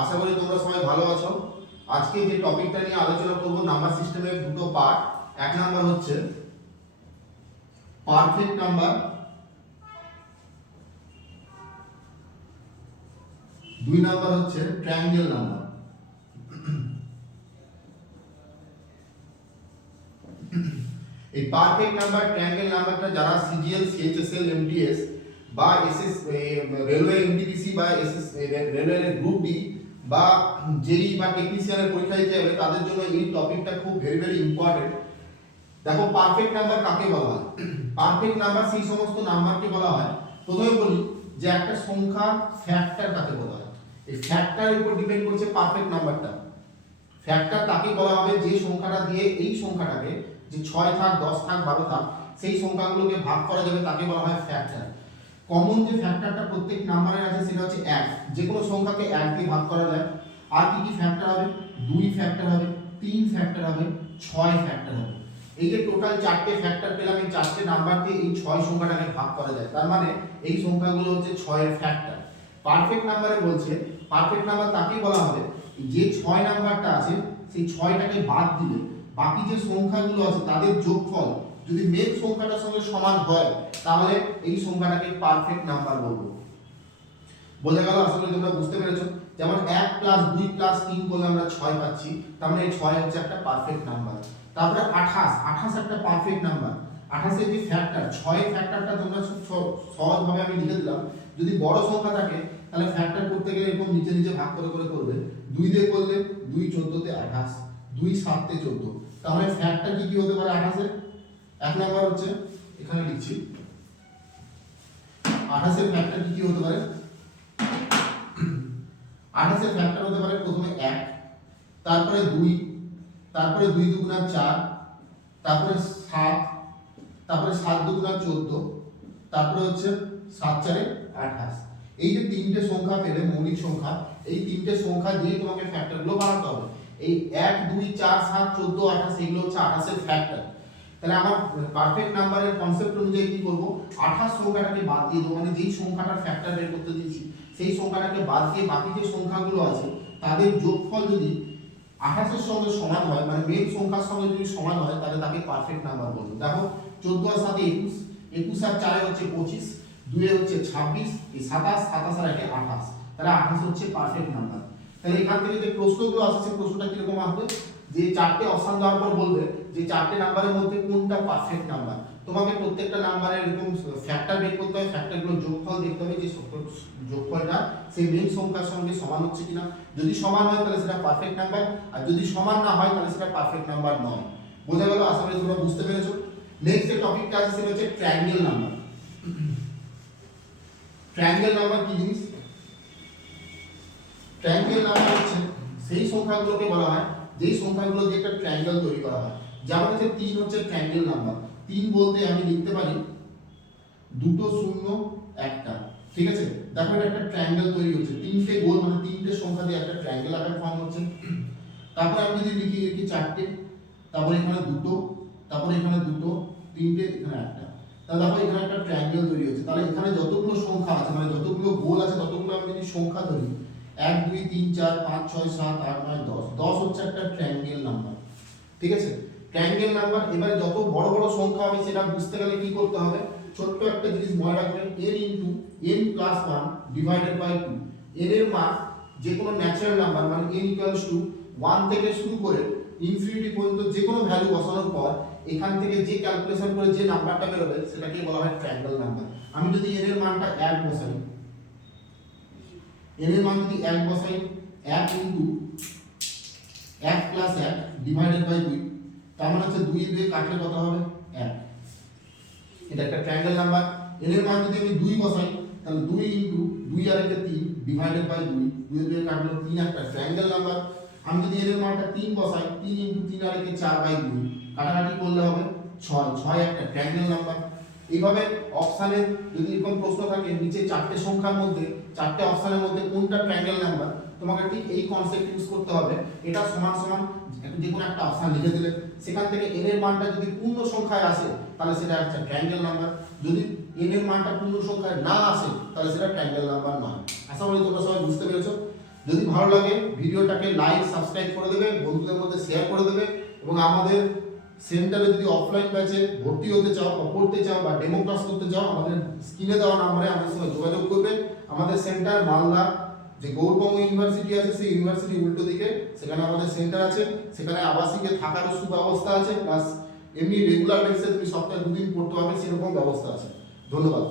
আশা করি তোমরা সবাই ভালো আছো। আজকে যে টপিকটা নিয়ে আলোচনা করব নাম্বার সিস্টেমের দুটো পার্ট। এক নাম্বার হচ্ছে পারফেক্ট নাম্বার, দুই নাম্বার হচ্ছে ট্রায়াঙ্গেল নাম্বার। এই পারফেক্ট নাম্বার, ট্রায়াঙ্গেল নাম্বারটা যারা সিজিএল, সিএইচএসএল, এমটিএস বা এসএস রেলওয়ে এমটিপিসি বা এসএস রেলওয়ে গ্রুপ ডি বা জেই বা টেকনিশিয়ানের পরীক্ষা দিতে যাবে তাদের জন্য এই টপিকটা খুব ভেরি ইম্পর্টেন্ট। দেখো পারফেক্ট নাম্বার কাকে বলা হয়? পারফেক্ট নাম্বার সেই সমস্ত নাম্বারকে বলা হয়, প্রথমে বলি যে একটা সংখ্যার ফ্যাক্টর কাকে বলা হয়। এই ফ্যাক্টরের উপর ডিপেন্ড করছে পারফেক্ট নাম্বারটা। ফ্যাক্টর তাকে বলা হবে যে সংখ্যাটা দিয়ে এই সংখ্যাটাকে, যে 6 থাক 10 থাক 12 থাক, সেই সংখ্যাগুলোকে ভাগ করা যাবে তাকে বলা হয় ফ্যাক্টর। কমন যে ফ্যাক্টরটা প্রত্যেক নাম্বারের আছে সেটা হচ্ছে 1। যে কোনো সংখ্যাকে 1 দিয়ে ভাগ করা যায়। আর কি কি ফ্যাক্টর হবে? 2 ফ্যাক্টর হবে, 3 ফ্যাক্টর হবে, 6 ফ্যাক্টর হবে। এই যে টোটাল 4টে ফ্যাক্টর পেলাম, এই 4টে নাম্বার দিয়ে এই 6 সংখ্যাটাকে ভাগ করা যায়। তার মানে এই সংখ্যাগুলো হচ্ছে 6 এর ফ্যাক্টর। পারফেক্ট নাম্বারে বলছে পারফেক্ট নাম্বার তাকেই বলা হবে যে 6 নাম্বারটা আছে সেই 6টাকে বাদ দিলে বাকি যে সংখ্যাগুলো আছে তাদের যোগফল যদি মেন সংখ্যাটার সঙ্গে সমান হয় তাহলে এই সংখ্যাটাকে পারফেক্ট নাম্বার বলবো। বোঝা গেল? আসলে তোমরা বুঝতে পেরেছো। যেমন 1 + 2 + 3 করলে আমরা 6 পাচ্ছি, তার মানে এই 6 হচ্ছে একটা পারফেক্ট নাম্বার। তারপরে 28 একটা পারফেক্ট নাম্বার। 28 এর যে ফ্যাক্টর, 6 এর ফ্যাক্টরটা তোমরা খুব সহজভাবে আমি লিখে দিলাম। যদি বড় সংখ্যা থাকে তাহলে ফ্যাক্টর করতে গেলে এরকম নিচে ভাগ করে করবে। 2 দিয়ে করলে 2 14 তে 28, 2 7 তে 14। তাহলে ফ্যাক্টর কি হতে পারে 28 এর? এক নাম্বার হচ্ছে এখানে লিখছি 28 এর ফ্যাক্টর কি হতে পারে? 28 এর ফ্যাক্টর হতে পারে প্রথমে 1, তারপরে 2, তারপরে 2 × 2 = 4, তারপরে 7, তারপরে 7 × 2 = 14, তারপরে হচ্ছে 7 × 4 = 28। এই যে তিনটে সংখ্যা পেলে মৌলিক সংখ্যা, এই তিনটে সংখ্যা দিয়ে তোমাকে ফ্যাক্টরগুলো বানাতে হবে। এই 1 2 4 7 14 28 এগুলো হচ্ছে 28 এর ফ্যাক্টর। তাহলে আমার পারফেক্ট নাম্বারের কনসেপ্ট অনুযায়ী কি করব? 28 সংখ্যাটাকে বাদ দিয়ে দেবো, মানে যেই সংখ্যাটার ফ্যাক্টর বের করতে দিয়েছি সেই সংখ্যাটাকে বাদ দিয়ে বাকি যে সংখ্যাগুলো আছে তাদের যোগফল যদি 28 এর সঙ্গে সমান হয়, মানে মেন সংখ্যার সঙ্গে যদি সমান হয় তাহলে তাকে পারফেক্ট নাম্বার বলবো। দেখো 14 আর 7 21, 21 আর 4 হচ্ছে 25, 2 এ হচ্ছে 26, এই 27, 27 আর 1 28, তাহলে 28 হচ্ছে পারফেক্ট নাম্বার। তাহলে এখান থেকে যে প্রশ্নগুলো আসছে প্রশ্নটা কিরকম আসবে? যে 4টে অপশন দেওয়ার পর বলবে যে 4টে নাম্বারের মধ্যে কোনটা পারফেক্ট নাম্বার। তোমাকে প্রত্যেকটা নাম্বারের এরকম ফ্যাক্টর বের করতে হবে, ফ্যাক্টরগুলো যোগফল দেখতে হবে যে যোগফলটা সেই মেন সংখ্যার সঙ্গে সমান হচ্ছে কিনা। যদি সমান হয় তাহলে সেটা পারফেক্ট নাম্বার, আর যদি সমান না হয় তাহলে সেটা পারফেক্ট নাম্বার নয়। বোঝা গেল? আশা করি তোমরা বুঝতে পেরেছো। নেক্সট যে টপিকটা আছে সেটা হচ্ছে ট্রায়াঙ্গেল নাম্বার। ট্রায়াঙ্গেল নাম্বার কি জিনিস? ট্রায়াঙ্গেল নাম্বার হচ্ছে সেই সংখ্যাগুলোকে বলা হয় যেই সংখ্যাগুলো দিয়ে একটা ট্রায়াঙ্গেল তৈরি করা হয়। যেমন হচ্ছে 3 হচ্ছে ট্রায়াঙ্গেল নাম্বার। 3 বলতে আমি লিখতে পারি 2 0 1টা। ঠিক আছে? দেখো এটা একটা ট্রায়াঙ্গেল তৈরি হচ্ছে, তিনটে গোল মানে তিনটে সংখ্যা দিয়ে একটা ট্রায়াঙ্গেল আকার ফর্ম হচ্ছে। তারপর আমি যদি লিখি 4টে, তারপর এখানে 2টো, তারপর এখানে 2টো, 3টে, এখানে 1টা, তাহলে দেখো এখানে একটা ট্রায়াঙ্গেল তৈরি হচ্ছে। তাহলে এখানে যতগুলো সংখ্যা আছে মানে যতগুলো গোল আছে ততগুলো আমি যদি সংখ্যা ধরি 1 2 3 4 5 6 7 8 9 10, 10 হচ্ছে একটা ট্রায়াঙ্গেল নাম্বার। ঠিক আছে? Triangle number. এবারে যত বড় বড় সংখ্যা হবে সেটা বুঝতে গেলে কি করতে হবে? ছোট্ট একটা জিনিস মনে রাখবেন, n × n + 1 / 2। n এর মান যে কোনো ন্যাচারাল নাম্বার মানে n = 1 থেকে শুরু করে ইনফিনিটি পর্যন্ত যে কোনো ভ্যালু বসানোর পর এখান থেকে যে ক্যালকুলেশন করে যে নাম্বারটা বেরোবে সেটাকে বলা হয় ট্রায়াঙ্গেল নাম্বার। আমি যদি n এর মানটা 1 বসাই, n এর মান যদি 1 বসাই, 1 × 1 + 1 / 2, তার মানে হচ্ছে 2 দিয়ে কাটলে কত হবে? 1। এটা একটা ট্রায়াঙ্গেল নাম্বার। n এর মান যদি আমি 2 বসাই তাহলে 2 × 2 আর 1 3 / 2, 2 দিয়ে কাটলে 3 একটা ট্রায়াঙ্গেল নাম্বার। আমি যদি n এর মানটা 3 বসাই, 3 × 3 আর 1 4/2, কাটাকাটি করলে হবে 6, 6 একটা ট্রায়াঙ্গেল নাম্বার। এইভাবে অপশানে যদি এরকম প্রশ্ন থাকে নিচে 4টে সংখ্যার মধ্যে 4টে অপশানের মধ্যে কোনটা ট্রায়াঙ্গেল নাম্বার, তোমাকে ঠিক এই কনসেপ্ট ইউজ করতে হবে। এটা সমান সমান যে কোনো একটা অপশন লিখে দিলে সেখান থেকে n এর মানটা যদি পূর্ণ সংখ্যায় আসে তাহলে সেটা একটা ট্রায়াঙ্গেল নাম্বার, যদি n এর মানটা পূর্ণ সংখ্যায় না আসে তাহলে সেটা ট্রায়াঙ্গেল নাম্বার নয়। আশা করি তোমরা সবাই বুঝতে পেরেছো। যদি ভালো লাগে ভিডিওটাকে লাইক সাবস্ক্রাইব করে দেবে, বন্ধুদের মধ্যে শেয়ার করে দেবে, এবং আমাদের সেন্টারে যদি অফলাইন ব্যাচে ভর্তি হতে চাও বা পড়তে চাও বা ডেমো ক্লাস করতে চাও, আমাদের স্ক্রিনে দেওয়া নাম্বারে আমাদের সঙ্গে যোগাযোগ করবে। আমাদের সেন্টার মালদা যে গৌড়বঙ্গ ইউনিভার্সিটি আছে সেই ইউনিভার্সিটি উল্টো দিকে, সেখানে আমাদের সেন্টার আছে। সেখানে আবাসিকে থাকারও সুব্যবস্থা আছে, প্লাস এমনি রেগুলার বেসিসে তুমি সপ্তাহে 2 দিন পড়তে পারবে সেরকম ব্যবস্থা আছে। ধন্যবাদ।